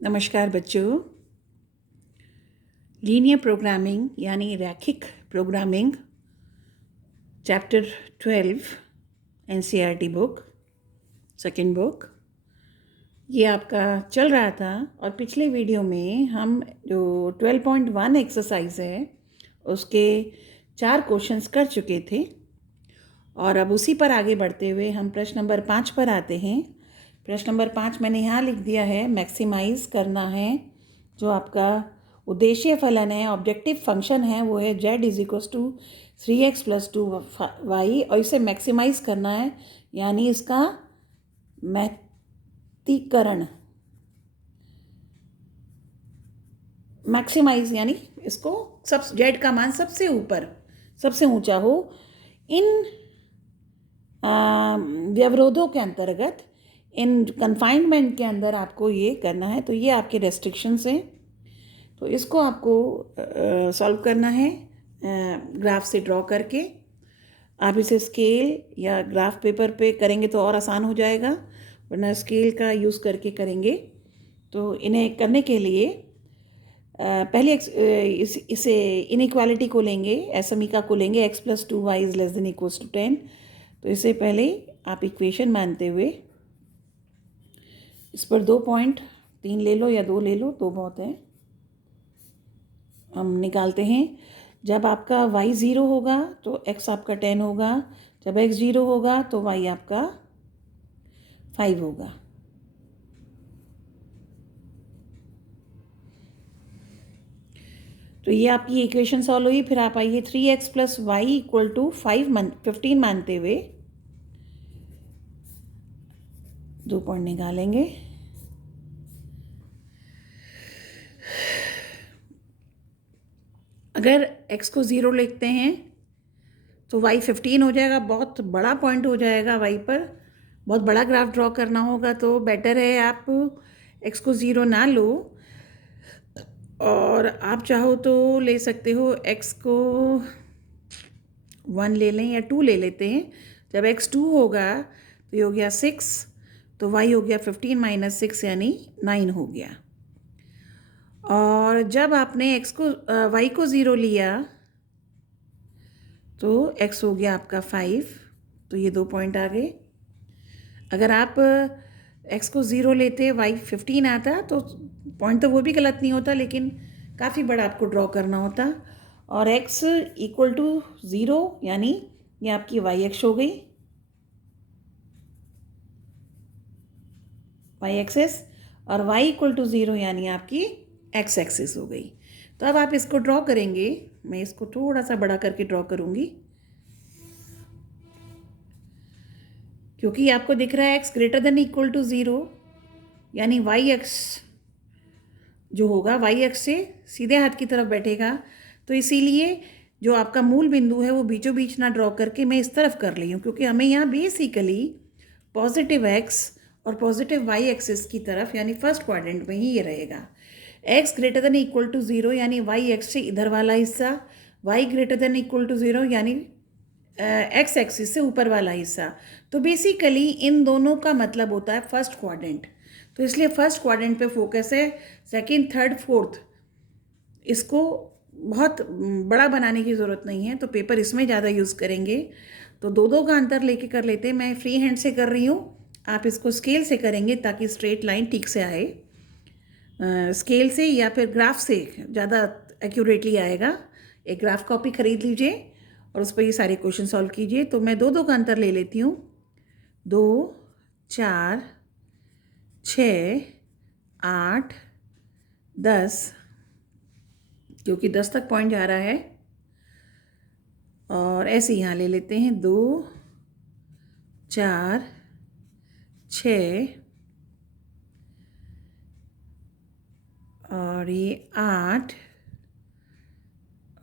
नमस्कार बच्चों। Linear programming यानी रैखिक programming chapter 12 NCERT book second book ये आपका चल रहा था। और पिछले वीडियो में हम जो 12.1 एक्सरसाइज है उसके 4 क्वेश्चंस कर चुके थे और अब उसी पर आगे बढ़ते हुए हम प्रश्न नंबर 5 पर आते हैं। प्रश्न नंबर 5 मैंने यहाँ लिख दिया है, मैक्सिमाइज़ करना है। जो आपका उद्देश्य फलन है, ऑब्जेक्टिव फंक्शन है, वो है z is equals to 3x + 2y और इसे मैक्सिमाइज़ करना है यानी इसका मैक्सीकरण, मैक्सिमाइज यानी इसको सब z का मान सबसे ऊपर सबसे ऊंचा हो। इन व्यवरोधों के अंतर्गत, इन कन्फाइनमेंट के अंदर आपको ये करना है। तो ये आपके रेस्ट्रिक्शंस हैं, तो इसको आपको सॉल्व करना है ग्राफ से ड्रॉ करके। आप इसे स्केल या ग्राफ पेपर पे करेंगे तो और आसान हो जाएगा, वरना स्केल का यूज़ करके करेंगे। तो इन्हें करने के लिए पहले इसे इनइक्वालिटी को लेंगे, असमीका को लेंगे, x + 2y ≤ 10। तो इसे पहले आप इक्वेशन मानते हुए इस पर 2.3 ले लो या 2 ले लो, 2 बहुत है। हम निकालते हैं। जब आपका y 0 होगा तो x आपका 10 होगा, जब x 0 होगा तो y आपका 5 होगा। तो ये आपकी इक्वेशन सॉल्व हुई। फिर आप आइए 3x + y = 15 मानते हुए 2 पॉइंट निकालेंगे। अगर x को 0 लिखते हैं तो y 15 हो जाएगा, बहुत बड़ा पॉइंट हो जाएगा। y पर बहुत बड़ा ग्राफ ड्रॉ करना होगा, तो बेटर है आप x को 0 ना लो और आप चाहो तो ले सकते हो x को 1 ले लें या 2 ले लेते हैं। जब x 2 होगा तो ये हो गया 6, तो y हो गया 15 - 6 यानी 9 हो गया। और जब आपने y को 0 लिया तो x हो गया आपका 5, तो ये 2 पॉइंट आ गए। अगर आप x को 0 लेते, y 15 आता, तो पॉइंट तो वो भी गलत नहीं होता, लेकिन काफ़ी बड़ा आपको ड्रॉ करना होता। और x = 0 यानी ये आपकी y एक्स हो गई, y एक्सेस, और y = 0 यानी आपकी x एक्सिस हो गई। तो अब आप इसको ड्रॉ करेंगे। मैं इसको थोड़ा सा बड़ा करके ड्रॉ करूँगी, क्योंकि आपको दिख रहा है x > 0 यानी y एक्स जो होगा y एक्स से सीधे हाथ की तरफ बैठेगा। तो इसीलिए जो आपका मूल बिंदु है वो बीचों बीच ना ड्रॉ करके मैं इस तरफ कर रही हूँ, क्योंकि हमें यहाँ बेसिकली पॉजिटिव x और पॉजिटिव y एक्सिस की तरफ यानी फर्स्ट क्वाड्रेंट में ही ये रहेगा। x > 0 यानी y एक्स से इधर वाला हिस्सा, y > 0 यानी x एक्सिस से ऊपर वाला हिस्सा। तो बेसिकली इन दोनों का मतलब होता है फर्स्ट क्वाड्रेंट। तो इसलिए फर्स्ट क्वाड्रेंट पे फोकस है। सेकंड, थर्ड, फोर्थ इसको बहुत बड़ा बनाने की ज़रूरत नहीं है, तो पेपर इसमें ज़्यादा यूज़ करेंगे। तो 2-2 का अंतर लेके कर लेते हैं। मैं फ्री हैंड से कर रही हूँ, आप इसको स्केल से करेंगे ताकि स्ट्रेट लाइन ठीक से आए। स्केल से या फिर ग्राफ से ज़्यादा एक्यूरेटली आएगा। एक ग्राफ कॉपी ख़रीद लीजिए और उस पर ये सारे क्वेश्चन सॉल्व कीजिए। तो मैं 2-2 का अंतर ले लेती हूँ। 2, 4, 6, 8, 10, क्योंकि 10 तक पॉइंट जा रहा है। और ऐसे यहाँ ले लेते हैं 2, 4, 6 और ये 8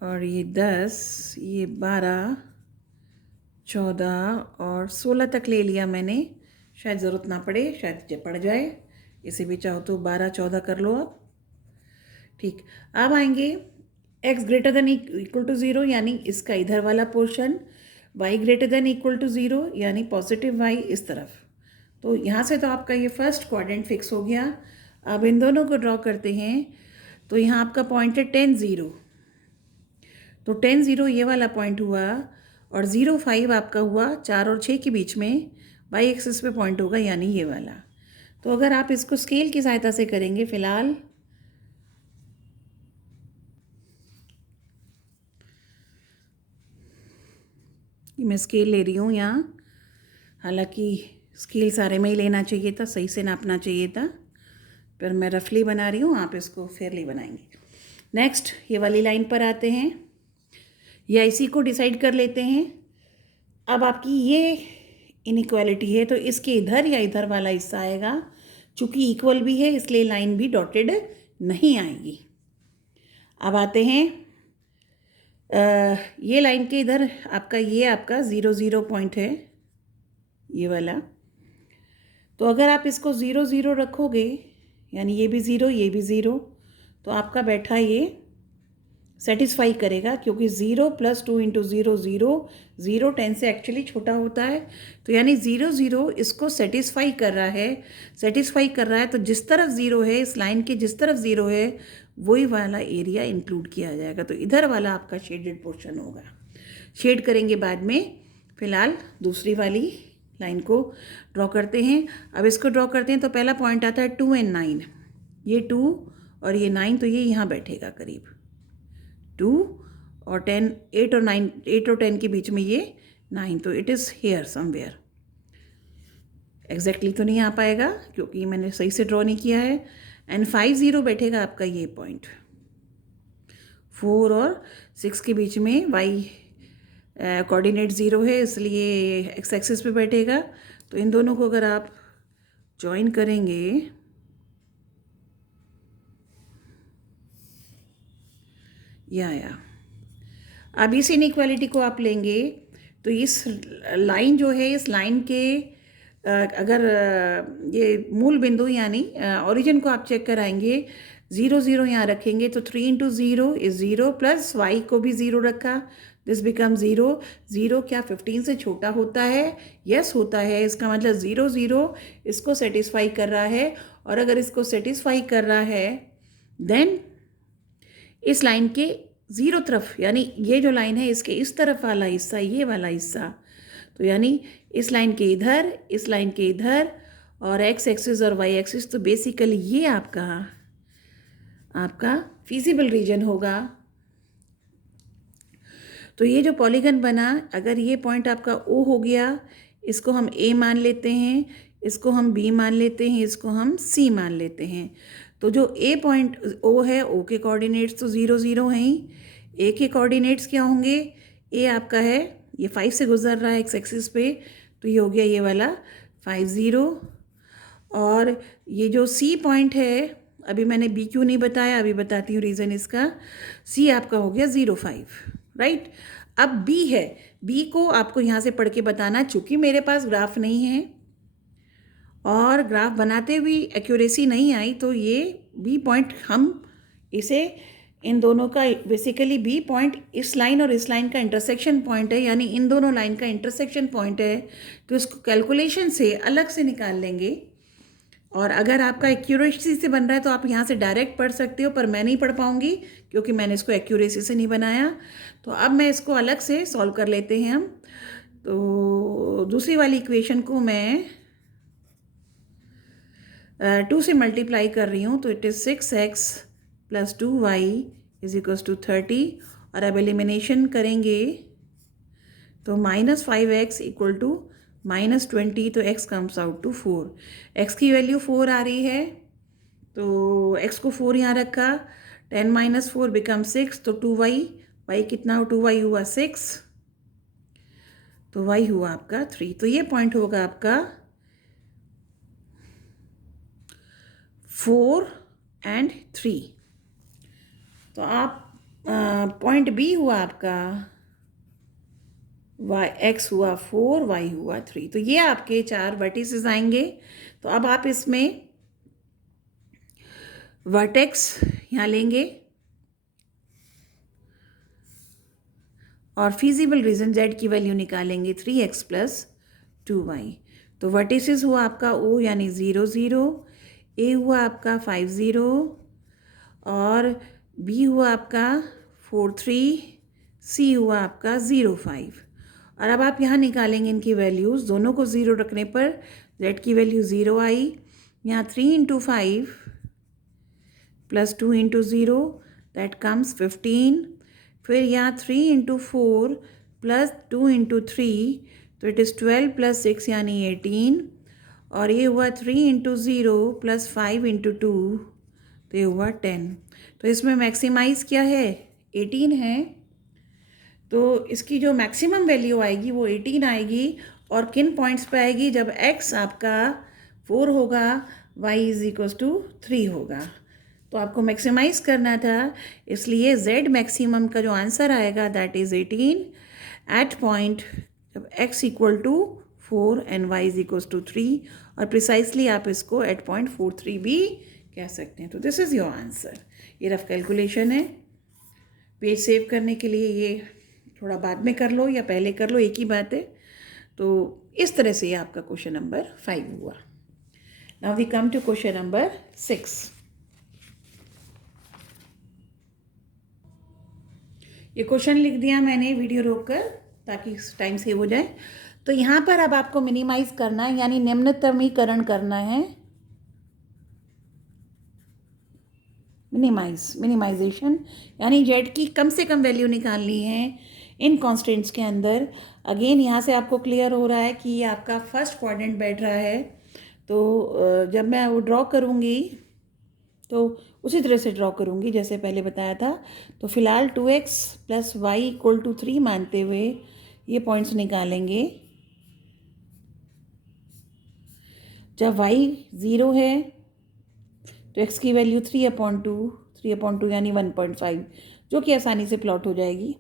और ये 10, ये 12, 14 और 16 तक ले लिया मैंने। शायद ज़रूरत ना पड़े, शायद पड़ जाए। इसे भी चाहो तो 12-14 कर लो आप। ठीक, अब आएंगे x > 0 यानी इसका इधर वाला पोर्शन, y > 0 यानी पॉजिटिव y इस तरफ। तो यहाँ से तो आपका ये फर्स्ट क्वाड्रेंट फिक्स हो गया। अब इन दोनों को ड्रॉ करते हैं। तो यहाँ आपका पॉइंट है 10 0, तो 10 0 ये वाला पॉइंट हुआ, और 0 5 आपका हुआ 4 और 6 के बीच में वाई एक्सिस पे पॉइंट होगा, यानी ये वाला। तो अगर आप इसको स्केल की सहायता से करेंगे, फिलहाल ये मैं स्केल ले रही हूँ यहाँ, हालांकि स्केल सारे में ही लेना चाहिए था, सही से नापना चाहिए था, पर मैं रफली बना रही हूँ, आप इसको फेयरली बनाएंगे। नेक्स्ट ये वाली लाइन पर आते हैं, या इसी को डिसाइड कर लेते हैं। अब आपकी ये इनइक्वालिटी है, तो इसके इधर या इधर वाला हिस्सा आएगा, चूँकि इक्वल भी है इसलिए लाइन भी डॉटेड नहीं आएगी। अब आते हैं ये लाइन के इधर आपका ये आपका 0 0 पॉइंट है, ये वाला। तो अगर आप इसको 0 0 रखोगे, यानी ये भी 0 ये भी 0, तो आपका बैठा ये सेटिस्फाई करेगा, क्योंकि 0 + 2 × 0 0, 0 10 से एक्चुअली छोटा होता है। तो यानी 0 0 इसको सेटिस्फाई कर रहा है, तो जिस तरफ 0 है, इस लाइन के जिस तरफ 0 है, वही वाला एरिया इंक्लूड किया जाएगा। तो इधर वाला आपका शेडेड पोर्शन होगा, शेड करेंगे बाद में। फिलहाल दूसरी वाली लाइन को ड्रॉ करते हैं। अब इसको ड्रॉ करते हैं, तो पहला पॉइंट आता है 2 और 9, ये 2 और ये 9, तो ये यहाँ बैठेगा करीब 2 और 10, 8 और 9, 8 और 10 के बीच में ये 9, तो it is here somewhere. Exactly तो नहीं आ पाएगा क्योंकि मैंने सही से ड्रॉ नहीं किया है। एंड 5 0 बैठेगा आपका ये पॉइंट, 4 और 6 के बीच में वाई कोऑर्डिनेट 0 है, इसलिए एक्स एक्सिस पे बैठेगा। तो इन दोनों को अगर आप ज्वाइन करेंगे, या अब इस इनइक्वालिटी को आप लेंगे, तो इस लाइन जो है, इस लाइन के अगर ये मूल बिंदु यानी ओरिजिन को आप चेक कराएंगे, 0 0 यहाँ रखेंगे, तो 3 × 0 इज़ 0, प्लस वाई को भी 0 रखा, दिस बिकम 0 0। क्या 15 से छोटा होता है? यस होता है। इसका मतलब 0 0 इसको सेटिस्फाई कर रहा है, और अगर इसको सेटिस्फाई कर रहा है, देन इस लाइन के 0 तरफ, यानी ये जो लाइन है इसके इस तरफ वाला हिस्सा, ये वाला हिस्सा, तो यानी इस लाइन के इधर, इस लाइन के इधर, और एक्स एक्सिस और वाई एक्सिस, तो बेसिकली ये आपका फिजिबल रीजन होगा। तो ये जो पॉलीगन बना, अगर ये पॉइंट आपका ओ हो गया, इसको हम ए मान लेते हैं, इसको हम बी मान लेते हैं, इसको हम सी मान लेते हैं। तो जो ए पॉइंट ओ है, ओ के कोऑर्डिनेट्स तो 0 0 हैं ही। ए के कोऑर्डिनेट्स क्या होंगे? ए आपका है, ये 5 से गुजर रहा है एक्स एक्सिस पे, तो ये हो गया ये वाला 5 0। और ये जो सी पॉइंट है, अभी मैंने बी क्यों नहीं बताया, अभी बताती हूँ रीज़न इसका। सी आपका हो गया 0 5, राइट। अब बी है, बी को आपको यहाँ से पढ़ के बताना, चूँकि मेरे पास ग्राफ नहीं है और ग्राफ बनाते हुए एक्यूरेसी नहीं आई, तो ये बी पॉइंट हम इसे, इन दोनों का बेसिकली बी पॉइंट इस लाइन और इस लाइन का इंटरसेक्शन पॉइंट है, यानी इन दोनों लाइन का इंटरसेक्शन पॉइंट है। तो इसको कैलकुलेशन से अलग से निकाल लेंगे, और अगर आपका एक्यूरेसी से बन रहा है तो आप यहाँ से डायरेक्ट पढ़ सकते हो, पर मैं नहीं पढ़ पाऊँगी क्योंकि मैंने इसको एक्यूरेसी से नहीं बनाया। तो अब मैं इसको अलग से सॉल्व कर लेते हैं हम। तो दूसरी वाली इक्वेशन को मैं 2 से मल्टीप्लाई कर रही हूँ, तो इट इज़ 6x + 2y = 30। और अब एलिमिनेशन करेंगे तो -5x = -20, तो x comes out to 4। x की वैल्यू 4 आ रही है, तो x को 4 यहाँ रखा, 10 - 4 बिकम 6, तो 2y, y कितना, 2y हुआ 6, तो y हुआ आपका 3। तो ये पॉइंट होगा आपका 4 और 3। तो आप पॉइंट बी हुआ आपका x हुआ 4, y हुआ 3। तो ये आपके 4 वर्टिसेस आएंगे। तो अब आप इसमें वर्टेक्स यहाँ लेंगे और फिजिबल रीजन z की वैल्यू निकालेंगे, 3x + 2y। तो वर्टिसेस हुआ आपका O, यानी 0 0, ए हुआ आपका 50 और बी हुआ आपका 43, सी हुआ आपका 05। और अब आप यहाँ निकालेंगे इनकी वैल्यूज़, दोनों को 0 रखने पर z की वैल्यू 0 आई। यहाँ 3 into 5 plus 2 into 0 that comes 15। फिर यहाँ 3 इंटू 4 प्लस 2 इंटू 3 तो इट इज़ 12 प्लस 6 यानी 18। और ये हुआ 3 इंटू 0 प्लस 5 इंटू 2 तो ये हुआ 10। तो इसमें मैक्सिमाइज़ क्या है, 18 है। तो इसकी जो मैक्सिमम वैल्यू आएगी वो 18 आएगी। और किन पॉइंट्स पे आएगी, जब x आपका 4 होगा, y इज इक्वल्स टू 3 होगा। तो आपको मैक्सिमाइज़ करना था, इसलिए z मैक्सिमम का जो आंसर आएगा दैट इज़ 18 एट पॉइंट जब x equal to 4 and y is equals to 3। और प्रिसाइसली आप इसको एट पॉइंट 43 भी कह सकते हैं। तो दिस इज़ योर आंसर। ये रफ कैलकुलेशन है। पेज सेव करने के लिए ये थोड़ा बाद में कर लो या पहले कर लो, एक ही बात है। तो इस तरह से ये आपका क्वेश्चन नंबर 5 हुआ। Now we come to question number 6। ये क्वेश्चन लिख दिया मैंने वीडियो रोककर ताकि टाइम सेव हो जाए। तो यहाँ पर अब आपको मिनिमाइज करना है, यानी निम्नतमीकरण करना है। मिनिमाइजेशन यानी जेड की कम से कम वैल्यू निकालनी है इन कॉन्स्टेंट्स के अंदर। अगेन यहाँ से आपको क्लियर हो रहा है कि ये आपका फर्स्ट क्वाड्रेंट बैठ रहा है। तो जब मैं वो ड्रॉ करूँगी तो उसी तरह से ड्रॉ करूँगी जैसे पहले बताया था। तो फिलहाल 2x plus Y equal to 3 मानते हुए ये पॉइंट्स निकालेंगे। जब y 0 है तो x की वैल्यू 3/2 यानी 1.5, जो कि आसानी से प्लॉट हो जाएगी।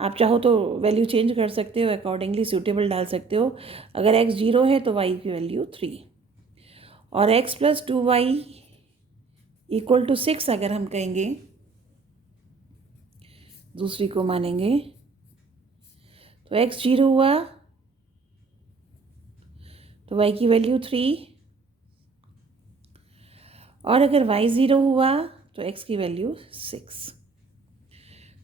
आप चाहो तो वैल्यू चेंज कर सकते हो, अकॉर्डिंगली सूटेबल डाल सकते हो। अगर x 0 है तो y की वैल्यू 3 और x plus 2y equal to 6 अगर हम कहेंगे, दूसरी को मानेंगे, तो x 0 हुआ तो y की वैल्यू 3 और अगर y 0 हुआ तो x की वैल्यू 6।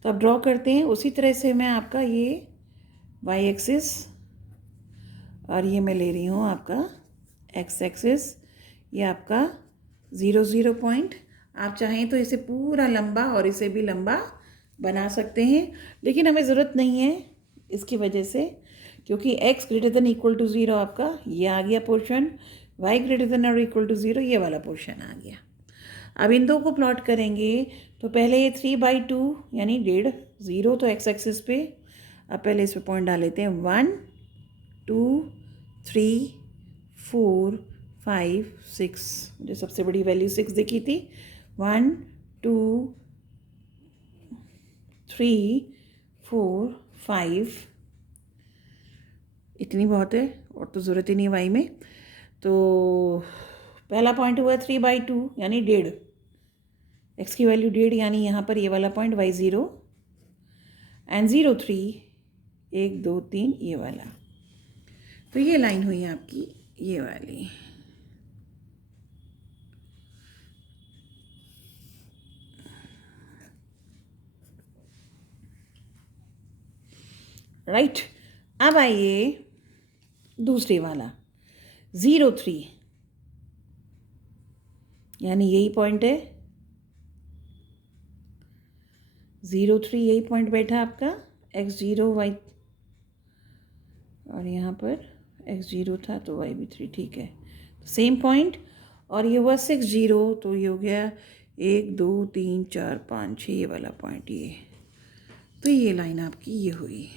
तो अब ड्रॉ करते हैं उसी तरह से। मैं आपका ये y एक्सिस और ये मैं ले रही हूँ आपका x एक्सिस, ये आपका 0 0 पॉइंट। आप चाहें तो इसे पूरा लंबा और इसे भी लंबा बना सकते हैं, लेकिन हमें ज़रूरत नहीं है इसकी वजह से, क्योंकि x greater than equal to 0 आपका ये आ गया पोर्शन, y ग्रेटर देन और इक्वल टू 0 ये वाला पोर्शन आ गया। अब इन दो को प्लॉट करेंगे तो पहले ये 3/2 यानी 1.5, 0 तो x एक्सिस पे। अब पहले इस पे पॉइंट डाल लेते हैं 1 2 3 4 5 6। मुझे सबसे बड़ी वैल्यू 6 दिखी थी। 1 2 3 4 5, इतनी बहुत है और तो ज़रूरत ही नहीं वाई में। तो पहला पॉइंट हुआ 3/2 यानी 1.5, x की वैल्यू 1.5 यानी यहाँ पर ये वाला पॉइंट y 0 एंड 0 3 1 2 3 ये वाला। तो ये लाइन हुई आपकी ये वाली। राइट। अब आइए दूसरे वाला 0 3 यानी यही पॉइंट है 0 3, यही पॉइंट बैठा आपका x 0 y, और यहाँ पर x 0 था तो y भी 3, ठीक है, सेम पॉइंट। और ये हुआ 6 0 तो ये हो गया 1 2 3 4 5 6 ये वाला पॉइंट ये। तो ये लाइन आपकी ये हुई।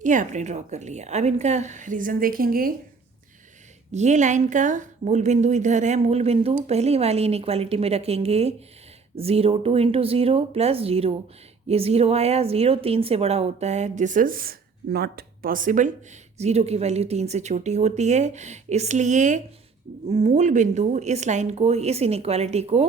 ये आपने ड्रॉ कर लिया। अब इनका रीज़न देखेंगे। ये लाइन का मूल बिंदु इधर है, मूल बिंदु पहली वाली इनइक्वालिटी में रखेंगे। 0 2 इंटू 0 प्लस 0, ये 0 आया, 0 3 से बड़ा होता है, दिस इज़ नॉट पॉसिबल। 0 की वैल्यू 3 से छोटी होती है, इसलिए मूल बिंदु इस लाइन को, इस इनइक्वालिटी को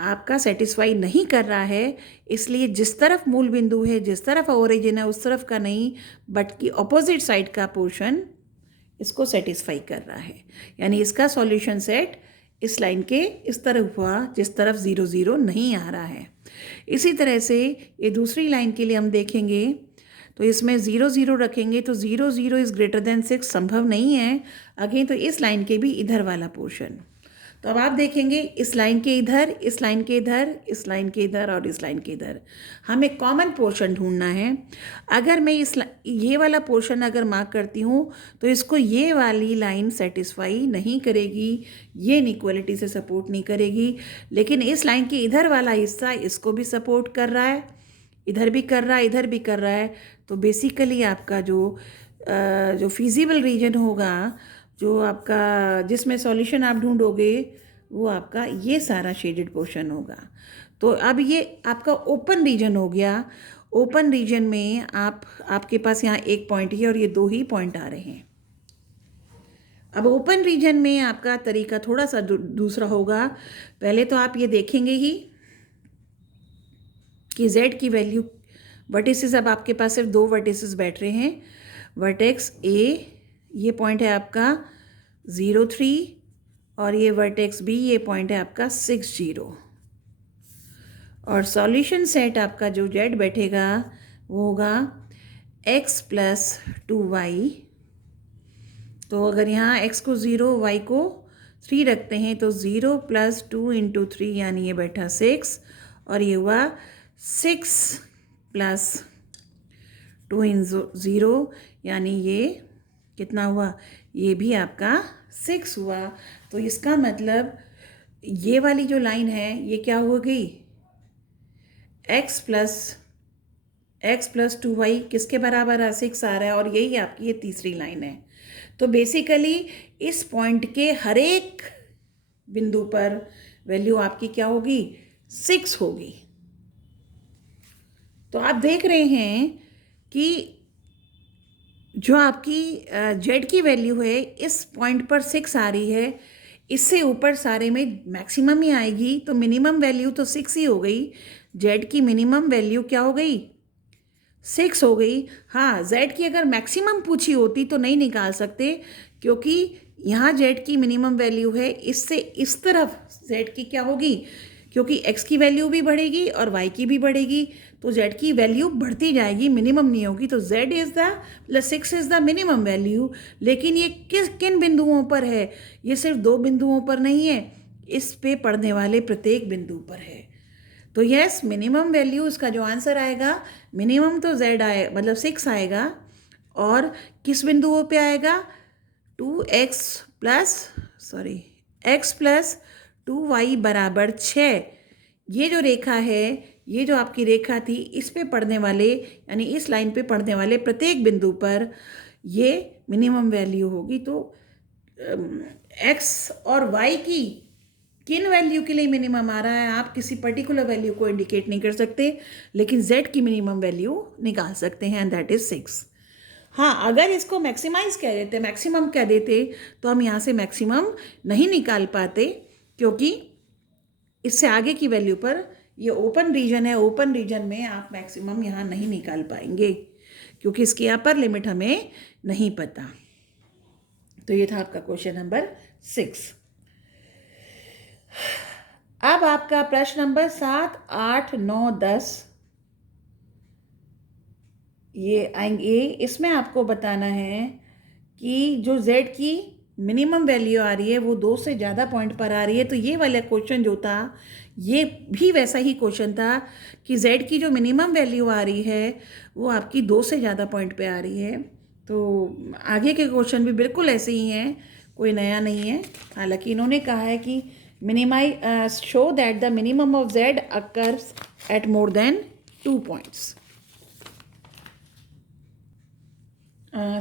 आपका सेटिस्फाई नहीं कर रहा है, इसलिए जिस तरफ मूल बिंदु है, जिस तरफ ओरिजिन है, उस तरफ का नहीं, बट कि ऑपोजिट साइड का पोर्शन इसको सेटिस्फाई कर रहा है। यानी इसका सॉल्यूशन सेट इस लाइन के इस तरफ हुआ जिस तरफ 0 0 नहीं आ रहा है। इसी तरह से ये दूसरी लाइन के लिए हम देखेंगे तो इसमें 0 0 रखेंगे तो 0 0 इज़ ग्रेटर देन 6 संभव नहीं है। अगेन तो इस लाइन के भी इधर वाला पोर्शन, तो अब आप देखेंगे इस लाइन के इधर, इस लाइन के इधर, इस लाइन के इधर और इस लाइन के इधर हमें कॉमन पोर्शन ढूंढना है। अगर मैं ये वाला पोर्शन अगर मार्क करती हूँ तो इसको ये वाली लाइन सेटिस्फाई नहीं करेगी, ये इनइक्वालिटी से सपोर्ट नहीं करेगी। लेकिन इस लाइन के इधर वाला हिस्सा इसको भी सपोर्ट कर रहा है, इधर भी कर रहा है, इधर भी कर रहा है। तो बेसिकली आपका जो फिजिबल रीजन होगा, जो आपका जिसमें सॉल्यूशन आप ढूंढोगे, वो आपका ये सारा शेडेड पोर्शन होगा। तो अब ये आपका ओपन रीजन हो गया। ओपन रीजन में आपके पास यहाँ एक पॉइंट है और ये 2 ही पॉइंट आ रहे हैं। अब ओपन रीजन में आपका तरीका थोड़ा सा दूसरा होगा। पहले तो आप ये देखेंगे ही कि z की वैल्यू, वर्टिसेस, अब आपके पास सिर्फ 2 वर्टिसेस बैठ रहे हैं। वर्टेक्स A, ये पॉइंट है आपका 0 3 और ये वर्टेक्स B, ये पॉइंट है आपका 6 0। और सॉल्यूशन सेट आपका जो z बैठेगा वो होगा x प्लस 2y। तो अगर यहाँ x को 0 y को 3 रखते हैं तो 0 प्लस 2 इंटू 3 यानी ये बैठा 6 और ये हुआ 6 प्लस 2 इन 0 यानी ये कितना हुआ, ये भी आपका 6 हुआ। तो इसका मतलब ये वाली जो लाइन है ये क्या हो गई, x प्लस 2y किसके बराबर है, 6 आ रहा है, और यही आपकी ये तीसरी लाइन है। तो बेसिकली इस पॉइंट के हर एक बिंदु पर वैल्यू आपकी क्या होगी, 6 होगी। तो आप देख रहे हैं कि जो आपकी z की वैल्यू है इस पॉइंट पर 6 आ रही है, इससे ऊपर सारे में मैक्सिमम ही आएगी। तो मिनिमम वैल्यू तो 6 ही हो गई। z की मिनिमम वैल्यू क्या हो गई, 6 हो गई। हाँ, z की अगर मैक्सिमम पूछी होती तो नहीं निकाल सकते, क्योंकि यहाँ z की मिनिमम वैल्यू है, इससे इस तरफ z की क्या होगी, क्योंकि x की वैल्यू भी बढ़ेगी और y की भी बढ़ेगी, तो z की वैल्यू बढ़ती जाएगी, मिनिमम नहीं होगी। तो z is the plus 6 is the minimum value. लेकिन ये किन बिंदुओं पर है, ये सिर्फ 2 बिंदुओं पर नहीं है, इस पे पड़ने वाले प्रत्येक बिंदु पर है। तो यस, मिनिमम वैल्यू इसका जो आंसर आएगा, मिनिमम तो z आए मतलब 6 आएगा, और किस बिंदुओं पे आएगा, x प्लस 2y बराबर 6। ये जो रेखा है, ये जो आपकी रेखा थी, इस पे पड़ने वाले यानी इस लाइन पे पड़ने वाले प्रत्येक बिंदु पर ये मिनिमम वैल्यू होगी। तो x और y की किन वैल्यू के लिए मिनिमम आ रहा है, आप किसी पर्टिकुलर वैल्यू को इंडिकेट नहीं कर सकते, लेकिन z की मिनिमम वैल्यू निकाल सकते हैं, एंड दैट इज 6। हाँ, अगर इसको मैक्सिमाइज कह देते, मैक्सिमम कह देते, तो हम यहाँ से मैक्सिमम नहीं निकाल पाते, क्योंकि इससे आगे की वैल्यू पर ये ओपन रीजन है, ओपन रीजन में आप मैक्सिमम यहाँ नहीं निकाल पाएंगे, क्योंकि इसकी अपर लिमिट हमें नहीं पता। तो ये था आपका क्वेश्चन नंबर 6। अब आपका प्रश्न नंबर 7, 8, 9, 10 ये आएंगे। इसमें आपको बताना है कि जो z की मिनिमम वैल्यू आ रही है वो 2 से ज़्यादा पॉइंट पर आ रही है। तो ये वाला क्वेश्चन जो था ये भी वैसा ही क्वेश्चन था कि z की जो मिनिमम वैल्यू आ रही है वो आपकी 2 से ज़्यादा पॉइंट पे आ रही है। तो आगे के क्वेश्चन भी बिल्कुल ऐसे ही हैं, कोई नया नहीं है। हालांकि इन्होंने कहा है कि show that the minimum of z occurs at more than 2 points.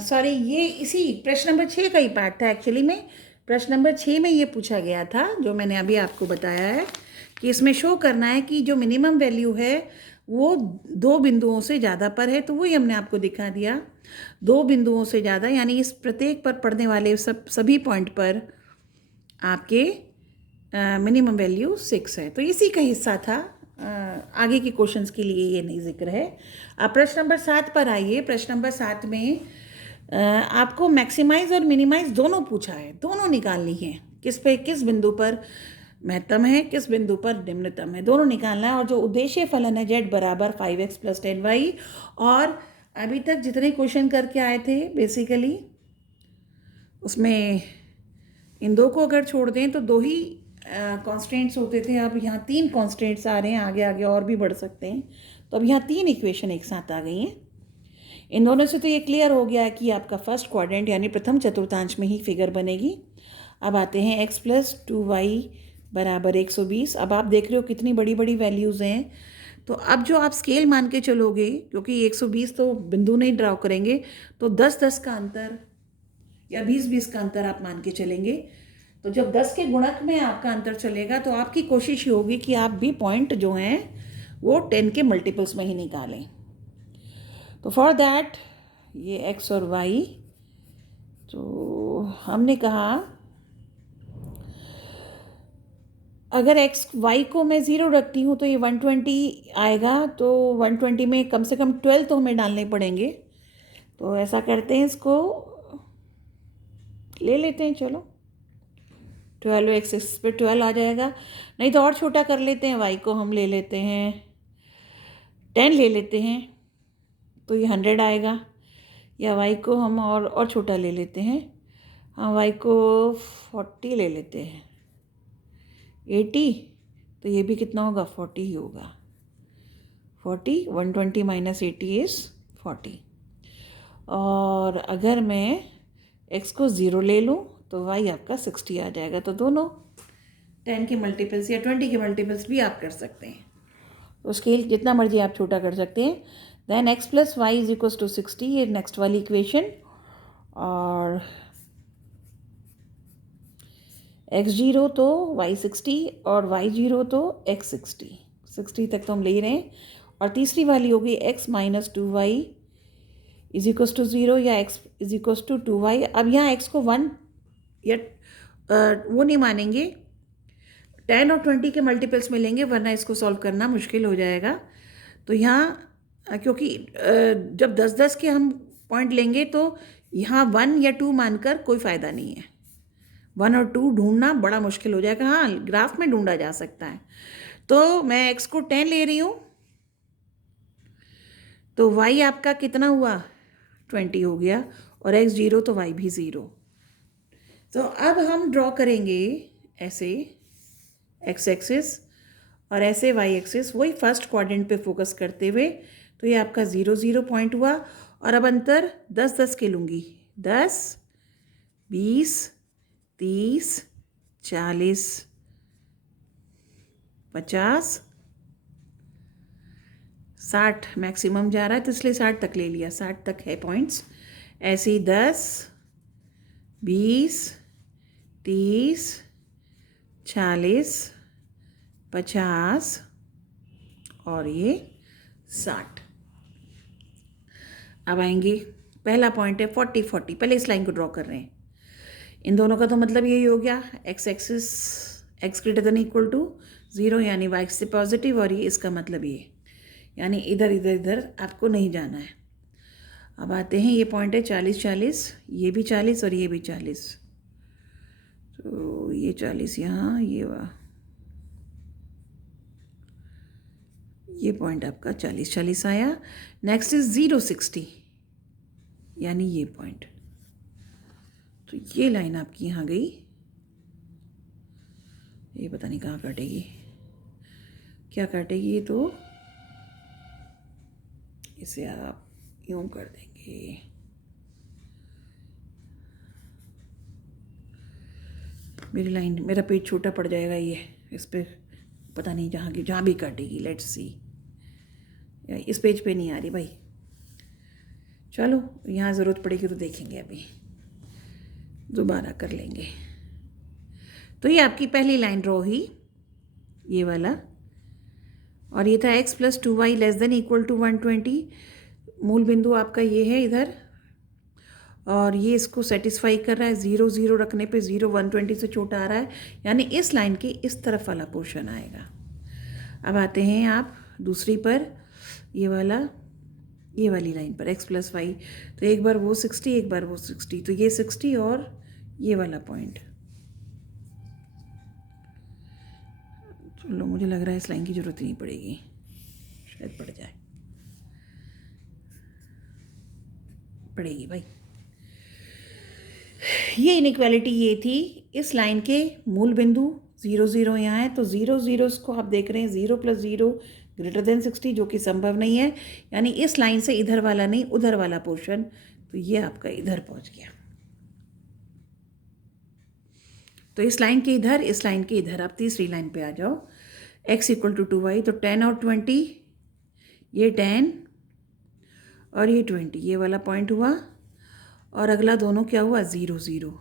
Sorry, ये इसी प्रश्न नंबर 6 का ही पार्ट था एक्चुअली में। प्रश्न नंबर 6 में ये पूछा गया था, जो मैंने अभी आपको बताया है, कि इसमें शो करना है कि जो मिनिमम वैल्यू है वो 2 बिंदुओं से ज़्यादा पर है। तो वही हमने आपको दिखा दिया, 2 बिंदुओं से ज़्यादा, यानी इस प्रत्येक पर पड़ने वाले सभी पॉइंट पर आपके मिनिमम वैल्यू 6 है। तो इसी का हिस्सा था, आगे के क्वेश्चंस के लिए ये नहीं जिक्र है। आप प्रश्न नंबर 7 पर आइए। प्रश्न नंबर 7 में आपको मैक्सिमाइज और मिनिमाइज दोनों पूछा है, दोनों निकालनी है। किस बिंदु पर महत्तम है, किस बिंदु पर निम्नतम है, दोनों निकालना है। और जो उद्देश्य फलन है z बराबर 5x + 10y, और अभी तक जितने क्वेश्चन करके आए थे बेसिकली उसमें इन दो को अगर छोड़ दें तो दो ही कॉन्स्टेंट्स होते थे। अब यहाँ 3 कॉन्स्टेंट्स आ रहे हैं, आगे आगे और भी बढ़ सकते हैं। तो अब यहाँ 3 इक्वेशन एक साथ आ गई हैं। इन दोनों से तो ये क्लियर हो गया है कि आपका फर्स्ट क्वाड्रेंट यानी प्रथम चतुर्थांश में ही फिगर बनेगी। अब आते हैं x + 2y बराबर 120। अब आप देख रहे हो कितनी बड़ी बड़ी वैल्यूज़ हैं। तो अब जो आप स्केल मान के चलोगे, क्योंकि 120 तो बिंदु नहीं ड्रॉ करेंगे, तो 10-10 का अंतर या 20-20 का अंतर आप मान के चलेंगे। तो जब 10 के गुणक में आपका अंतर चलेगा तो आपकी कोशिश ये होगी कि आप भी पॉइंट जो हैं वो 10 के मल्टीपल्स में ही निकालें। तो फॉर दैट ये x और y, तो हमने कहा अगर x y को मैं 0 रखती हूँ तो ये 120 आएगा। तो 120 में कम से कम 12 तो हमें डालने पड़ेंगे। तो ऐसा करते हैं, इसको ले लेते हैं। चलो 12x इस पर 12 आ जाएगा। नहीं तो और छोटा कर लेते हैं, y को हम ले लेते हैं 10 ले लेते हैं, तो ये 100 आएगा। या y को हम और छोटा ले लेते हैं, हाँ y को 40 ले लेते हैं, 80। तो ये भी कितना होगा, 40 ही होगा। 40, 120 - 80 इज़ 40। और अगर मैं x को 0 ले लूँ तो y आपका 60 आ जाएगा। तो दोनों 10 के मल्टीपल्स या 20 के मल्टीपल्स भी आप कर सकते हैं। तो स्केल जितना मर्जी आप छोटा कर सकते हैं। देन x + y = 60, ये नेक्स्ट वाली इक्वेशन। और x0 तो y 60 और y0 तो x 60, 60 तक तो हम ले ही रहे हैं। और तीसरी वाली होगी x - 2y = 0 या x = 2y। अब यहाँ x को 1 या वो नहीं मानेंगे, 10 और 20 के मल्टीपल्स में लेंगे, वरना इसको सॉल्व करना मुश्किल हो जाएगा। तो यहाँ क्योंकि जब 10-10 के हम पॉइंट लेंगे तो यहाँ 1 या 2 मानकर कोई फ़ायदा नहीं है। 1 और 2 ढूंढना बड़ा मुश्किल हो जाएगा। हाँ, ग्राफ में ढूंढा जा सकता है। तो मैं x को 10 ले रही हूँ, तो y आपका कितना हुआ, 20 हो गया। और x 0 तो y भी 0। तो अब हम ड्रॉ करेंगे ऐसे x एक्सिस और ऐसे y एक्सिस, वही फर्स्ट क्वाड्रेंट पे फोकस करते हुए। तो ये आपका 0 0 पॉइंट हुआ। और अब अंतर 10-10 के लूँगी, 10, 20, 30, 40, 50, 60 मैक्सिमम जा रहा है, तो इसलिए 60 तक ले लिया। 60 तक है पॉइंट्स। ऐसे ही 10, 20, 30, 40, 50 और ये 60। अब आएंगे, पहला पॉइंट है 40 40। पहले इस लाइन को ड्रॉ कर रहे हैं। इन दोनों का तो मतलब यही हो गया, x एक्सिस x > 0 यानी y से पॉजिटिव, और ये इसका मतलब ये, यानी इधर इधर इधर आपको नहीं जाना है। अब आते हैं, ये पॉइंट है 40 40, ये भी 40 और ये भी 40। तो ये 40 यहाँ, ये पॉइंट आपका 40 40 आया। नेक्स्ट इज 0 60 यानी ये पॉइंट। तो ये लाइन आपकी यहाँ गई, ये पता नहीं कहाँ काटेगी, क्या काटेगी ये, तो इसे आप यूं कर देंगे। मेरी लाइन, मेरा पेज छोटा पड़ जाएगा, ये इस पे पता नहीं जहाँ भी काटेगी। लेट्स सी, इस पेज पे नहीं आ रही भाई। चलो, यहाँ ज़रूरत पड़ेगी तो देखेंगे, अभी दोबारा कर लेंगे। तो ये आपकी पहली लाइन ड्रॉ हुई, ये वाला। और ये था x + 2y <= 120। मूल बिंदु आपका ये है इधर। और ये इसको सेटिस्फाई कर रहा है। 0 0 रखने पे 0 120 से छोटा आ रहा है, यानी इस लाइन के इस तरफ वाला पोर्शन आएगा। अब आते हैं आप दूसरी पर, ये वाली लाइन पर x + y। तो एक बार वो 60, एक बार वो 60, तो ये 60 और ये वाला पॉइंट। चलो, मुझे लग रहा है इस लाइन की ज़रूरत नहीं पड़ेगी, शायद पड़ जाए, पड़ेगी भाई। ये इनइक्वालिटी ये थी, इस लाइन के मूल बिंदु 0 0 यहाँ है, तो 0 0 को आप देख रहे हैं 0 + 0 > 60, जो कि संभव नहीं है, यानी इस लाइन से इधर वाला नहीं, उधर वाला पोर्शन, तो ये आपका इधर पहुंच गया। तो इस लाइन के इधर, इस लाइन के इधर, आप तीसरी लाइन पे आ जाओ। x = 2y, तो 10 और 20, ये 10 और ये 20, ये वाला पॉइंट हुआ, और अगला दोनों क्या हुआ, 0 0,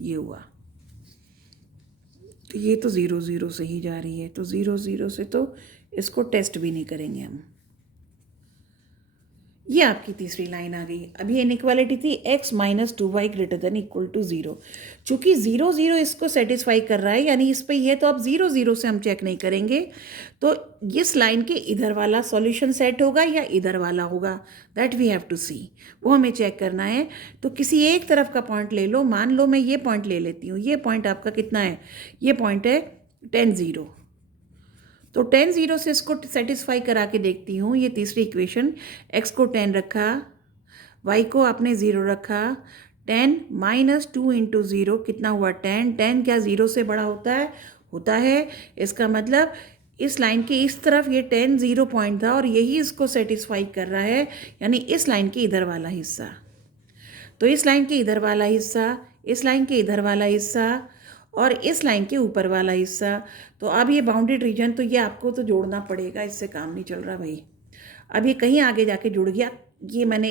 ये हुआ। तो ये तो 0 0 से ही जा रही है, तो 0 0 से तो इसको टेस्ट भी नहीं करेंगे हम। ये आपकी तीसरी लाइन आ गई। अब ये इनइक्वालिटी थी x - 2y > 0। चूँकि 0 0 इसको सेटिस्फाई कर रहा है, यानी इस पे ये तो अब 0 0 से हम चेक नहीं करेंगे, तो इस लाइन के इधर वाला सॉल्यूशन सेट होगा या इधर वाला होगा, दैट वी हैव टू सी, वो हमें चेक करना है। तो किसी एक तरफ का पॉइंट ले लो, मान लो मैं ये पॉइंट ले लेती हूँ। ये पॉइंट आपका कितना है, ये पॉइंट है 10 0, तो 10 0 से इसको सेटिस्फाई करा के देखती हूँ। ये तीसरी इक्वेशन, x को 10 रखा, y को आपने 0 रखा, 10 - 2 × 0 कितना हुआ, 10। 10 क्या 0 से बड़ा होता है। इसका मतलब इस लाइन के इस तरफ ये 10 0 पॉइंट था और यही इसको सेटिस्फाई कर रहा है, यानी इस लाइन के इधर वाला हिस्सा। तो इस लाइन के इधर वाला हिस्सा, इस लाइन के इधर वाला हिस्सा और इस लाइन के ऊपर वाला हिस्सा। तो अब ये बाउंडेड रीजन, तो ये आपको तो जोड़ना पड़ेगा, इससे काम नहीं चल रहा भाई। अब ये कहीं आगे जाके जुड़ गया, ये मैंने,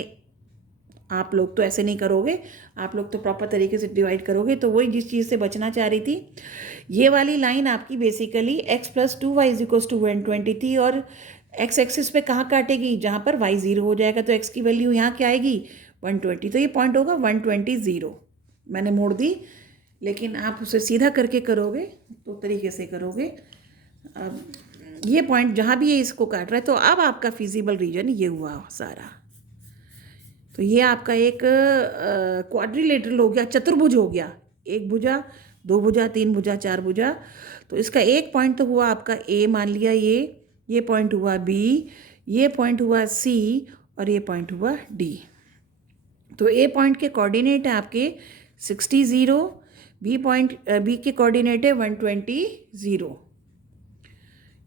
आप लोग तो ऐसे नहीं करोगे, आप लोग तो प्रॉपर तरीके से डिवाइड करोगे। तो वही जिस चीज़ से बचना चाह रही थी, ये वाली लाइन आपकी बेसिकली x + 2y = 120 थी, और x एक्सिस पे कहाँ काटेगी, जहाँ पर y 0 हो जाएगा, तो x की वैल्यू यहाँ क्या आएगी, 120। तो ये पॉइंट होगा 120 0। मैंने मोड़ दी, लेकिन आप उसे सीधा करके करोगे तो तरीके से करोगे। अब ये पॉइंट जहाँ भी ये इसको काट रहा है, तो अब आपका फिजिबल रीजन ये हुआ सारा। तो ये आपका एक क्वाड्रिलेटरल हो गया, चतुर्भुज हो गया, एक भुजा, दो भुजा, तीन भुजा, चार भुजा। तो इसका एक पॉइंट तो हुआ आपका ए, मान लिया ये पॉइंट हुआ बी, ये पॉइंट हुआ सी और ये पॉइंट हुआ डी। तो ए पॉइंट के कोऑर्डिनेट है आपके 60 0, बी के कोऑर्डिनेट है 120 0।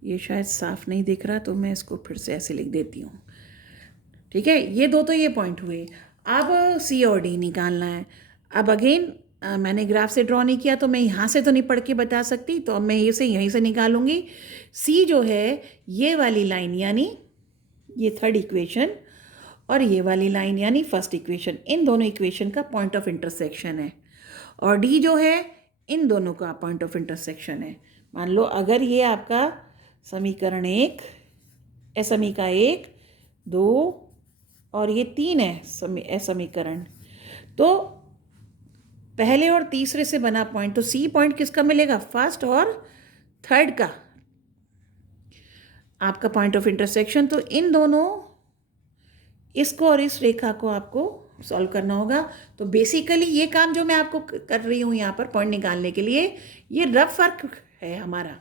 ये शायद साफ नहीं दिख रहा, तो मैं इसको फिर से ऐसे लिख देती हूँ। ठीक है, ये दो तो ये पॉइंट हुए। अब सी और डी निकालना है। अब अगेन मैंने ग्राफ से ड्रॉ नहीं किया, तो मैं यहाँ से तो नहीं पढ़ के बता सकती, तो अब मैं इसे यहीं से निकालूंगी। सी जो है ये वाली लाइन, यानी ये थर्ड इक्वेशन, और ये वाली लाइन यानी फर्स्ट इक्वेशन, इन दोनों इक्वेशन का पॉइंट ऑफ इंटरसेक्शन है। और डी जो है इन दोनों का पॉइंट ऑफ इंटरसेक्शन है। मान लो अगर ये आपका समीकरण 1, समीका 1, 2 और ये 3 है समीकरण, तो पहले और तीसरे से बना पॉइंट, तो सी पॉइंट किसका मिलेगा, फर्स्ट और थर्ड का आपका पॉइंट ऑफ इंटरसेक्शन। तो इन दोनों, इसको और इस रेखा को आपको सॉल्व करना होगा। तो बेसिकली ये काम जो मैं आपको कर रही हूँ यहाँ पर पॉइंट निकालने के लिए, ये रफ वर्क है हमारा,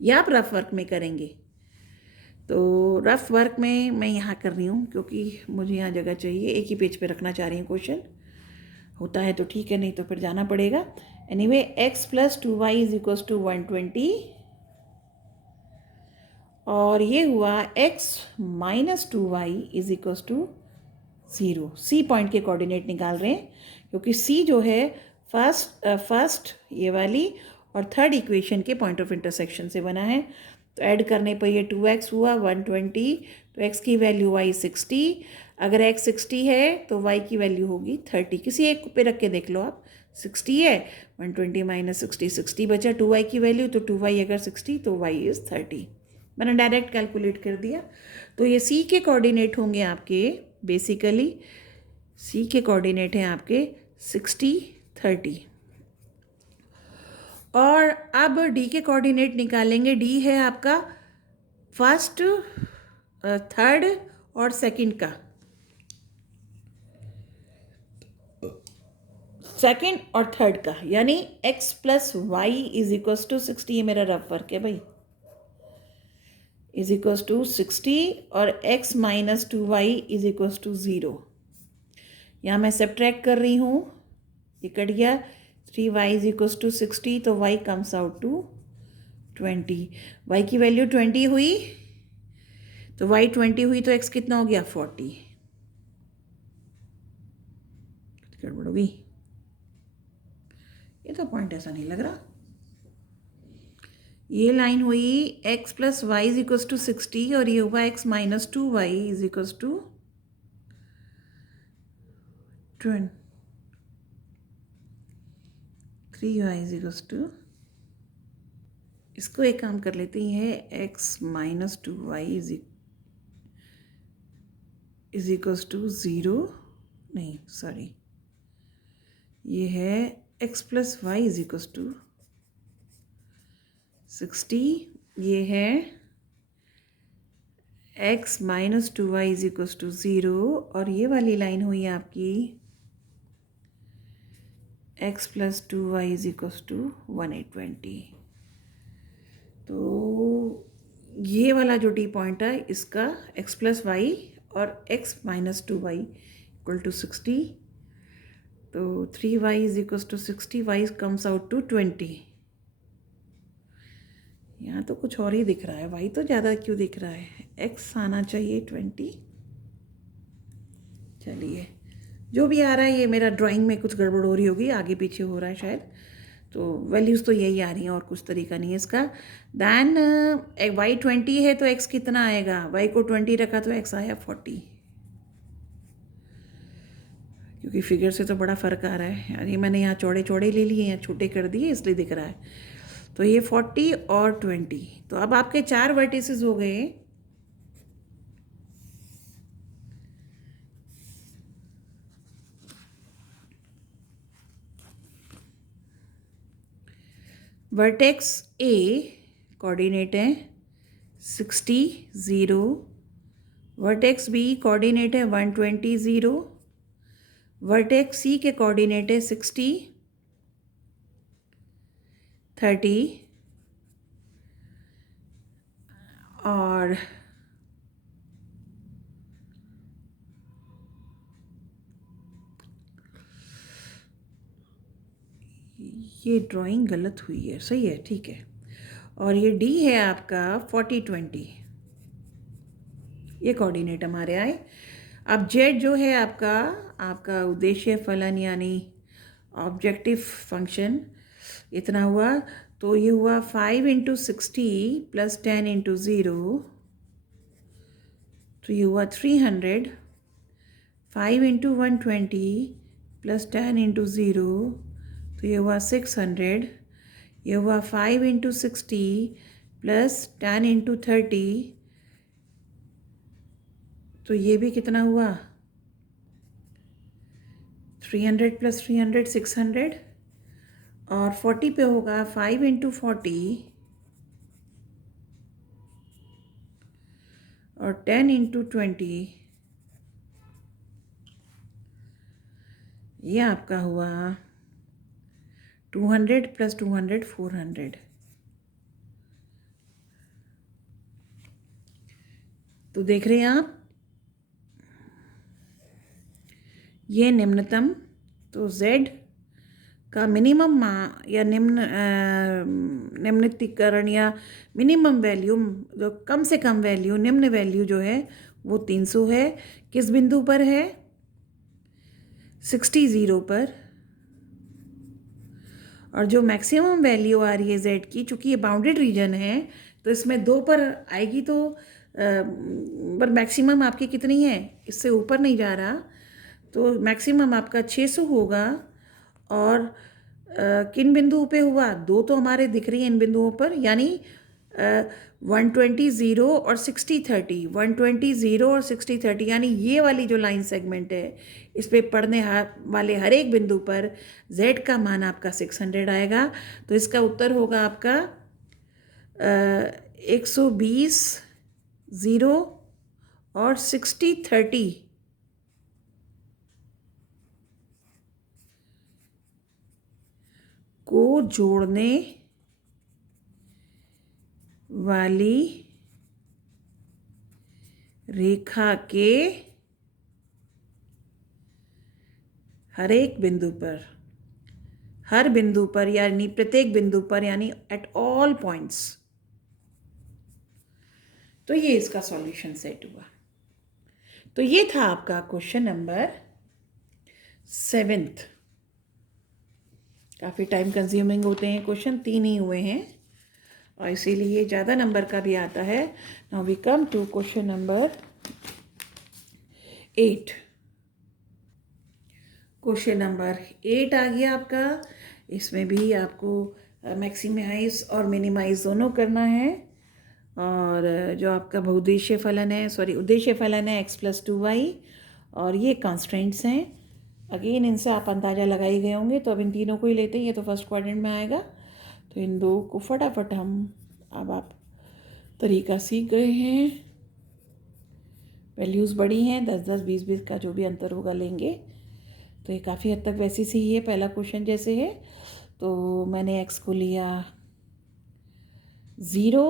ये आप रफ वर्क में करेंगे। तो रफ वर्क में मैं यहाँ कर रही हूँ, क्योंकि मुझे यहाँ जगह चाहिए, एक ही पेज पे रखना चाह रही हूँ क्वेश्चन। होता है तो ठीक है, नहीं तो फिर जाना पड़ेगा। एनीवे, x + 2y = 120, और ये हुआ x - 2y = 0। सी पॉइंट के कोऑर्डिनेट निकाल रहे हैं, क्योंकि सी जो है फर्स्ट ये वाली और थर्ड इक्वेशन के पॉइंट ऑफ इंटरसेक्शन से बना है। तो ऐड करने पर ये 2x हुआ 120, तो x की वैल्यू y 60। अगर x 60 है तो y की वैल्यू होगी 30। किसी एक पे रख के देख लो आप, 60 है, 120 - 60, 60 बचा, 2y की वैल्यू, तो 2y अगर 60 तो y इज़ 30। मैंने डायरेक्ट कैलकुलेट कर दिया। तो ये सी के कोऑर्डिनेट होंगे आपके बेसिकली सी के कोऑर्डिनेट हैं आपके 60, 30। और अब डी के कोऑर्डिनेट निकालेंगे। डी है आपका फर्स्ट, थर्ड और सेकंड का, सेकंड और थर्ड का, यानी x plus y is equals to 60। ये मेरा रफ वर्क है भाई, इज इक्वल्स टू 60 और x minus 2y is equals to 0। यहाँ मैं सब्ट्रैक्ट कर रही हूँ, ये कट गया। 3y इज इक्वल्स टू 60, तो y comes out to 20। y की वैल्यू 20 हुई, तो y 20 हुई, तो x कितना हो गया 40। गड़बड़ होगी, ये तो पॉइंट ऐसा नहीं लग रहा। ये लाइन हुई x plus y is equals to 60 और ये हुआ x minus 2y is equals to 3y is equals to, इसको एक काम कर लेते हैं, x minus 2y is equals to 0, नहीं सॉरी, ये है x plus y is equals to 60, ये है x minus 2y is equals to 0 और ये वाली लाइन हुई आपकी x plus 2y is equals to 120। तो ये वाला जो डी पॉइंट है इसका x प्लस वाई और x minus 2y equal to 60, तो 3y is equals to 60, y comes out to 20। यहाँ तो कुछ और ही दिख रहा है, y तो ज़्यादा क्यों दिख रहा है, x आना चाहिए 20। चलिए जो भी आ रहा है, ये मेरा ड्राइंग में कुछ गड़बड़ हो रही होगी, आगे पीछे हो रहा है शायद, तो वैल्यूज़ तो यही आ रही हैं और कुछ तरीका नहीं है इसका। दैन y 20 है तो x कितना आएगा, y को 20 रखा तो x आया 40, क्योंकि फिगर से तो बड़ा फ़र्क आ रहा है। यानी मैंने यहाँ चौड़े चौड़े ले लिए हैं, छोटे कर दिए इसलिए दिख रहा है। तो ये 40 और 20, तो अब आपके 4 वर्टिसेस हो गए। वर्टेक्स ए कोऑर्डिनेट है 60, 0। वर्टेक्स बी कोऑर्डिनेट है 120, 0। वर्टेक्स सी के कोऑर्डिनेट है 60, 30 और ये ड्राइंग गलत हुई है, सही है ठीक है। और ये डी है आपका 40, 20, ये कोऑर्डिनेट हमारे आए। अब जेड जो है आपका उद्देश्य फलन यानी ऑब्जेक्टिव फंक्शन इतना हुआ, तो ये हुआ 5 इंटू 60 प्लस 10 इंटू 0, तो ये हुआ 300। 5 इंटू 120 प्लस 10 इंटू 0, तो ये हुआ 600। ये हुआ 5 इंटू 60 प्लस 10 इंटू 30, तो ये भी कितना हुआ 300 प्लस 300 600। और 40 पे होगा 5 इंटू 40 और 10 इंटू 20, ये आपका हुआ 200 प्लस 200 400। तो देख रहे हैं आप, ये निम्नतम, तो z का मिनिमम या निम्नतिकरण या मिनिमम वैल्यू, जो कम से कम वैल्यू, निम्न वैल्यू जो है वो 300 है। किस बिंदु पर है, 60, 0 पर। और जो मैक्सिमम वैल्यू आ रही है z की, चूँकि ये बाउंडेड रीजन है तो इसमें 2 पर आएगी, तो पर मैक्सिमम आपकी कितनी है, इससे ऊपर नहीं जा रहा, तो मैक्सिमम आपका 600 होगा। और किन बिंदुओं पे हुआ, 2 तो हमारे दिख रही हैं इन बिंदुओं पर, यानी 120 0 और 60 30, 120 0 और 60 30, यानी ये वाली जो लाइन सेगमेंट है इस पे पड़ने वाले हर एक बिंदु पर z का मान आपका 600 आएगा। तो इसका उत्तर होगा आपका 120 0 और 60 30 को जोड़ने वाली रेखा के हर एक बिंदु पर, हर बिंदु पर यानी प्रत्येक बिंदु पर, यानी एट ऑल पॉइंट्स। तो ये इसका सॉल्यूशन सेट हुआ। तो ये था आपका क्वेश्चन नंबर 7। काफ़ी टाइम कंज्यूमिंग होते हैं क्वेश्चन, 3 ही हुए हैं और इसीलिए ज़्यादा नंबर का भी आता है। Now we come to question number 8। Question number 8 आ गया आपका। इसमें भी आपको मैक्सिमाइज और मिनिमाइज दोनों करना है। और जो आपका बहुउद्देशीय फलन है, उद्देश्य फलन है x+2y, और ये कॉन्स्टेंट्स हैं। अगेन इनसे आप अंदाज़ा लगाए गए होंगे, तो अब इन तीनों को ही लेते हैं। ये तो फर्स्ट क्वाड्रेंट में आएगा, तो इन दो को फटाफट हम, अब आप तरीका सीख गए हैं। वैल्यूज़ बड़ी हैं, 10 10 20 20 का जो भी अंतर होगा लेंगे। तो ये काफ़ी हद तक वैसी सी ही है, पहला क्वेश्चन जैसे है। तो मैंने x को लिया 0,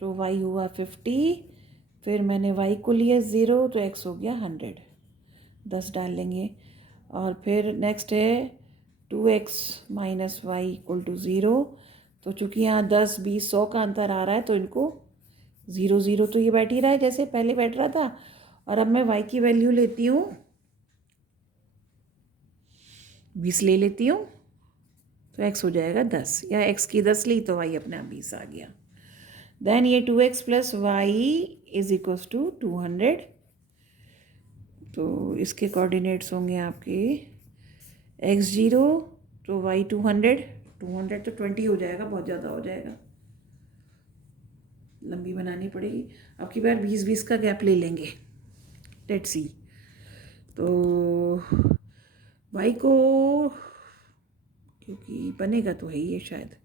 तो y हुआ 50, फिर मैंने y को लिया 0, तो x हो गया 100, 10 डाल लेंगे। और फिर नेक्स्ट है 2x minus y equal to 0। तो चूँकि यहाँ 10 20 100 का अंतर आ रहा है, तो इनको 0 0 तो ये बैठ ही रहा है जैसे पहले बैठ रहा था। और अब मैं y की वैल्यू लेती हूँ 20 ले लेती हूँ, तो x हो जाएगा 10, या x की 10 ली तो y अपने आप 20 आ गया। देन ये 2x plus y is equals to 200। तो इसके कोऑर्डिनेट्स होंगे आपके x0, तो y 200, 200 तो 20 हो जाएगा, बहुत ज़्यादा हो जाएगा, लंबी बनानी पड़ेगी। अब की बार 20 20 का गैप ले लेंगे, लेट्स सी। तो y को, क्योंकि बनेगा तो है ही है, शायद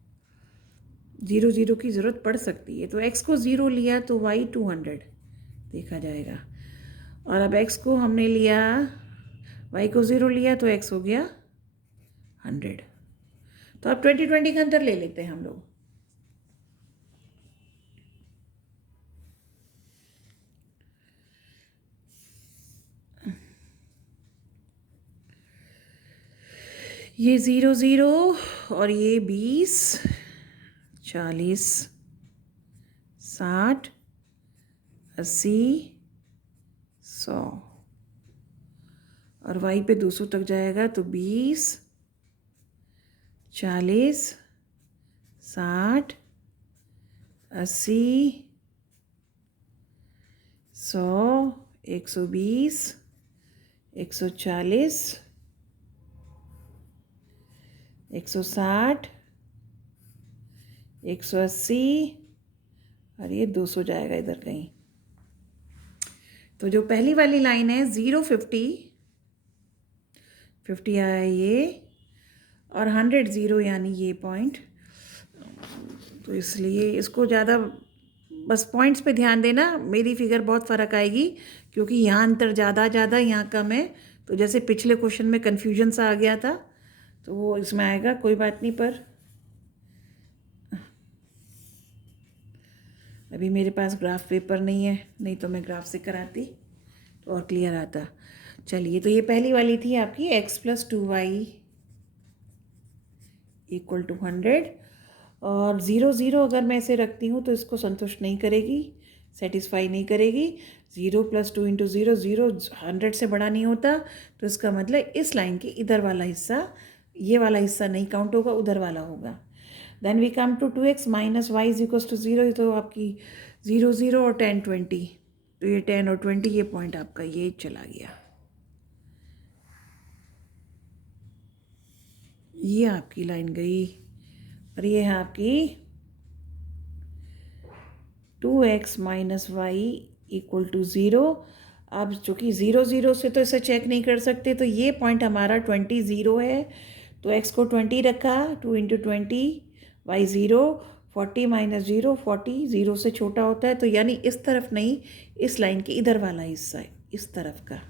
0 0 की ज़रूरत पड़ सकती है। तो x को 0 लिया तो y 200 देखा जाएगा। और अब x को हमने लिया, y को 0 लिया तो x हो गया 100। तो अब 20 20 का अंतर ले लेते हैं हम लोग। ये 0 0 और ये 20 40 60 80 100, और y पे 200 तक जाएगा, तो 20 40 60 80 100 120 140 160 180, और ये 200 जाएगा इधर कहीं। तो जो पहली वाली लाइन है 0 50 50 आया ये, और 100 0, यानी ये पॉइंट। तो इसलिए इसको ज़्यादा बस पॉइंट्स पे ध्यान देना, मेरी फिगर बहुत फ़र्क आएगी, क्योंकि यहाँ अंतर ज़्यादा यहाँ कम है। तो जैसे पिछले क्वेश्चन में कन्फ्यूजन सा आ गया था, तो वो इसमें आएगा, कोई बात नहीं। पर अभी मेरे पास ग्राफ पेपर नहीं है, नहीं तो मैं ग्राफ से कराती तो और क्लियर आता। चलिए, तो ये पहली वाली थी आपकी x+2y इक्वल टू 100। और 0 0 अगर मैं इसे रखती हूँ तो इसको संतुष्ट नहीं करेगी, सेटिस्फाई नहीं करेगी। 0 + 2 × 0 0, 100 से बड़ा नहीं होता। तो इसका मतलब इस लाइन के इधर वाला हिस्सा, ये वाला हिस्सा नहीं काउंट होगा, उधर वाला होगा। Then we come to 2x minus y is equals to 0। तो आपकी 0 0 और 10 20, तो ये 10 और 20, ये पॉइंट आपका ये चला गया। ये आपकी लाइन गई, और ये है आपकी 2x minus y equal to 0। अब चूँकि 0 0 से तो इसे चेक नहीं कर सकते, तो ये पॉइंट हमारा 20 0 है, तो x को 20 रखा, 2 इंटू 20, वाई 0, 40 माइनस 0, 40 0 से छोटा होता है, तो यानी इस तरफ नहीं, इस लाइन के इधर वाला हिस्सा है, इस तरफ का।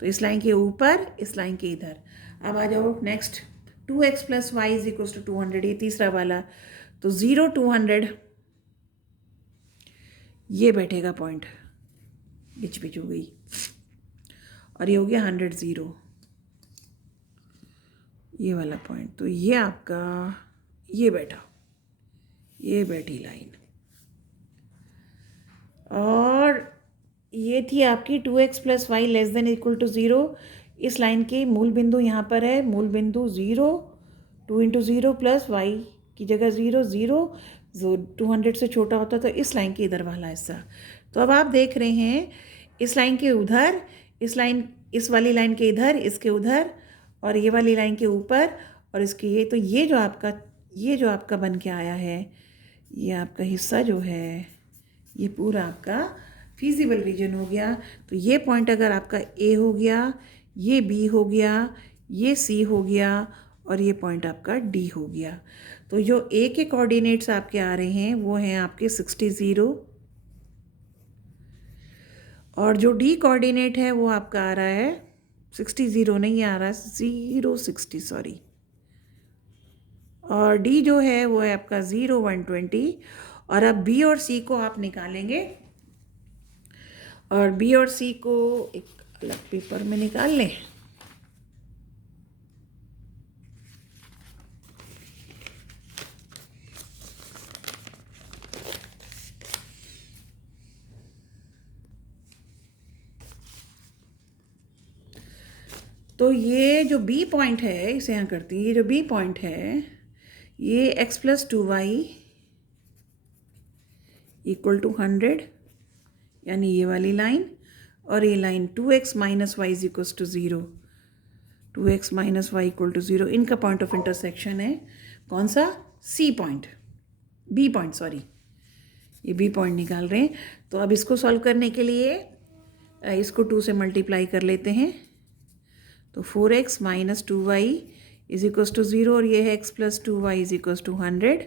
तो इस लाइन के ऊपर, इस लाइन के इधर। अब आ जाओ next, 2x plus y is equals to 200, ये तीसरा वाला। तो 0 200 ये बैठेगा पॉइंट, बिच हो गई, और ये हो गया 100 0, ये वाला पॉइंट। तो ये आपका ये बैठा, ये बैठी लाइन, और ये थी आपकी 2x plus y less than equal to 0। इस लाइन के मूल बिंदु यहाँ पर है, मूल बिंदु 0, 2 इंटू 0 प्लस वाई की जगह 0 0, जो 200 से छोटा होता है, तो इस लाइन के इधर वाला हिस्सा। तो अब आप देख रहे हैं इस लाइन के उधर, इस लाइन, इस वाली लाइन के इधर, इसके उधर, और ये वाली लाइन के ऊपर, और इसके ये। तो ये जो आपका बन के आया है, ये आपका हिस्सा जो है, ये पूरा आपका फीजिबल रीजन हो गया। तो ये पॉइंट अगर आपका ए हो गया, ये बी हो गया, ये सी हो गया, और ये पॉइंट आपका डी हो गया। तो जो ए के कोऑर्डिनेट्स आपके आ रहे हैं वो हैं आपके 60 0, और जो डी कोऑर्डिनेट है वो आपका आ रहा है 60 0 नहीं आ रहा, 0 60 सॉरी, और डी जो है वो है आपका 0 120। और अब बी और सी को आप निकालेंगे, और बी और सी को एक अलग पेपर में निकाल लें। तो ये जो बी पॉइंट है, इसे यहाँ करती है, ये जो बी पॉइंट है, ये x plus 2y equal to 100, यानी ये वाली लाइन, और ये line 2x minus y is equals to 0, 2x minus y equal to 0, इनका पॉइंट ऑफ इंटरसेक्शन है। कौन सा? C point, B point sorry, ये बी पॉइंट निकाल रहे हैं। तो अब इसको सॉल्व करने के लिए इसको 2 से मल्टीप्लाई कर लेते हैं, तो 4x minus 2y is equals to 0, और ये है x plus 2y is equals to 100,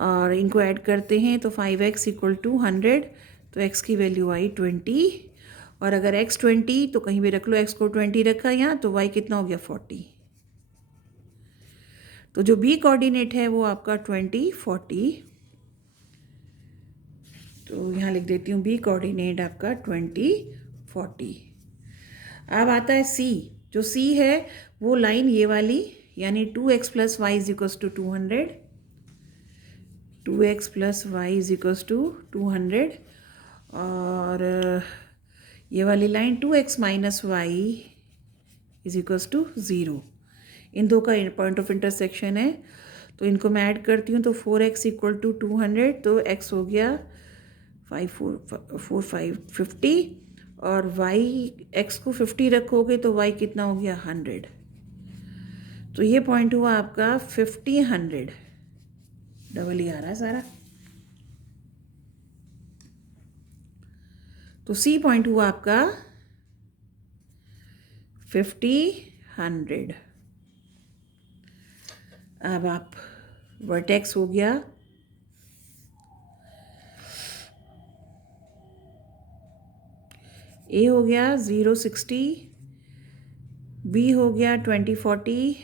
और इनको ऐड करते हैं तो 5x इक्वल टू 100, तो x की वैल्यू आई 20, और अगर x 20 तो कहीं भी रख लो, x को 20 रखा यहाँ, तो y कितना हो गया 40। तो जो b कोऑर्डिनेट है वो आपका 20 40, तो यहाँ लिख देती हूँ b कोऑर्डिनेट आपका 20 40। अब आता है c, जो c है वो लाइन ये वाली, यानी 2x plus y is equals to 200, 2x plus y is equals to 200, और ये वाली line 2x minus y is equals to 0। इन दो का पॉइंट ऑफ इंटरसेक्शन है, तो इनको मैं ऐड करती हूँ, तो 4x इक्वल टू 200, तो x हो गया 4 5 50, और y x को 50 रखोगे तो y कितना हो गया 100। तो ये पॉइंट हुआ आपका 50 100, डबल ही आ रहा है सारा। तो सी पॉइंट हुआ आपका 50 100। अब आप वर्टेक्स हो गया, ए हो गया 0 60, बी हो गया 20 40,